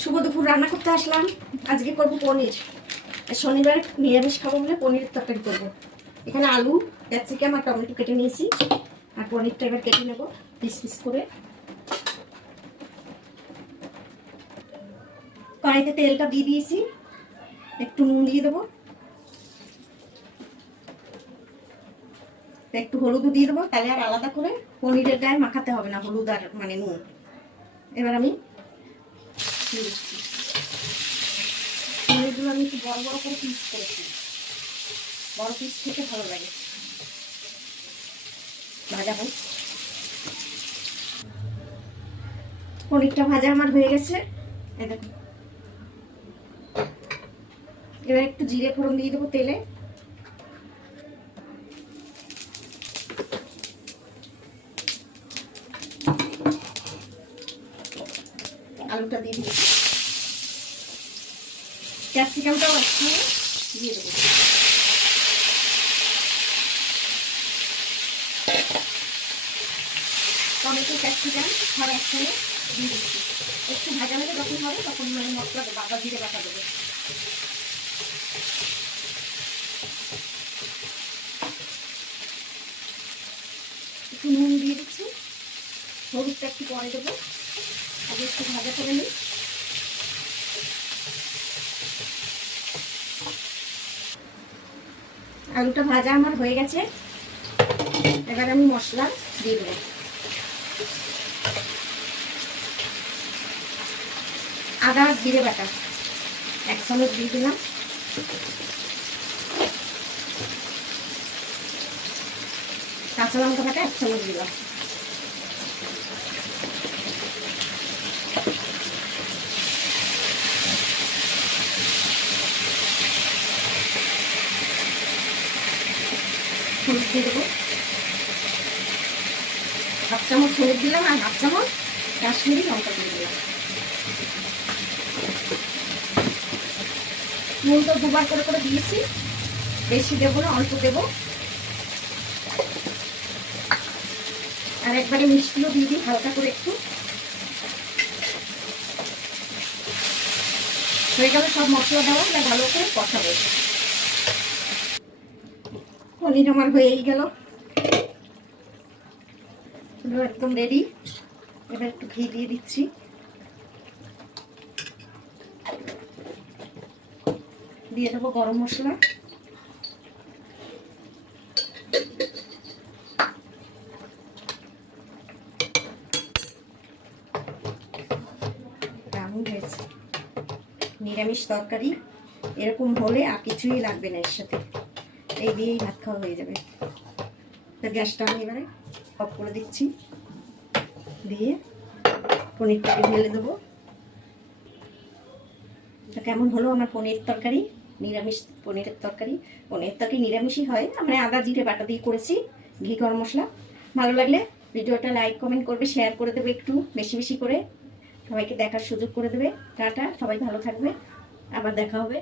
শুভ দুপুর রান্না করতে আসলাম। আজকে করব পনির। শনিবার নিরামিষ খাবো বলে পনিরের তরকারি করবো। এখানে আলু, ক্যাপসিকাম আর টমেটো কেটে নিয়েছি। আর পনিরটা এবার কেটে নেব পিস পিস করে। কড়াইতে তেলটা দিয়ে দিয়েছি, একটু নুন দিয়ে দেবো, একটু হলুদও দিয়ে দেবো, তাহলে আর আলাদা করে পনিরের গায়ে মাখাতে হবে না হলুদ আর মানে নুন। এবার আমি দিয়ে দিচ্ছি। পনিরগুলো আমি একটু বড় বড় করে পিস করেছি, বড় পিস খেতে ভালো লাগে। ভাজা হোক, পনিরটা ভাজা আমার হয়ে গেছে। এই দেখুন, এবার একটু জিরে ফোড়ন দিয়ে দেবো তেলে। আলুটা দিয়ে দিচ্ছি, ক্যাপসিকামটাও একসঙ্গে দিয়ে দেবো। টমেটো ক্যাপসিকাম সব একসঙ্গে দিয়ে দিচ্ছি। একটু ভাজা ভাজা যখন হবে তখন মানে মশলা বাটা জিরে বাটা দেবো। একটু নুন দিয়ে দিচ্ছি, হলুদটা একটু পরে দেবো, আগে একটু ভাজা করে নিই। আলুটা ভাজা আমার হয়ে গেছে, এবার আমি মশলা দিয়ে দেবো। আদা জিরে বাটা 1 চামচ দিয়ে দিলাম, কাঁচা লঙ্কা বাটা 1 চামচ দিলাম, হলুদ দিয়ে দেবো, 1/2 চামচ হলুদ দিলাম আর 1/2 চামচ কাশ্মীরি লঙ্কা দিয়ে দিলাম। নুন তো 2বার করে করে দিয়েছি, বেশি দেবো না, অল্প দেবো। আর একবারে মিষ্টিও দিয়ে দিই হালকা করে একটু। হয়ে গেল সব মশলা দেওয়া, ভালো করে কষাবো। পনির আমার হয়েই গেল, একদম রেডি। এবার একটু ঘি দিয়ে দিচ্ছি, দিয়ে দেবো গরম মশলা, দারুণ হয়েছে। নিরামিষ তরকারি এরকম হলে আর কিছুই লাগবে না, এর সাথে এই দিয়েই ভাত খাওয়া হয়ে যাবে। তো গ্যাসটা আমি এবারে অফ করে দিচ্ছি, দিয়ে পনিরটাকে ঢেলে দেবো। কেমন হলো আমার পনির তরকারি? নিরামিষ পনিরের তরকারি। পনিরের তরকারি নিরামিষই হয়, আমরা আদা জিরে বাটা দিয়ে করেছি, ঘি গরম মশলা। ভালো লাগলে ভিডিওটা লাইক কমেন্ট করবে, শেয়ার করে দেবে একটু বেশি বেশি করে, সবাইকে দেখার সুযোগ করে দেবে। টাটা, সবাই ভালো থাকবে, আবার দেখা হবে।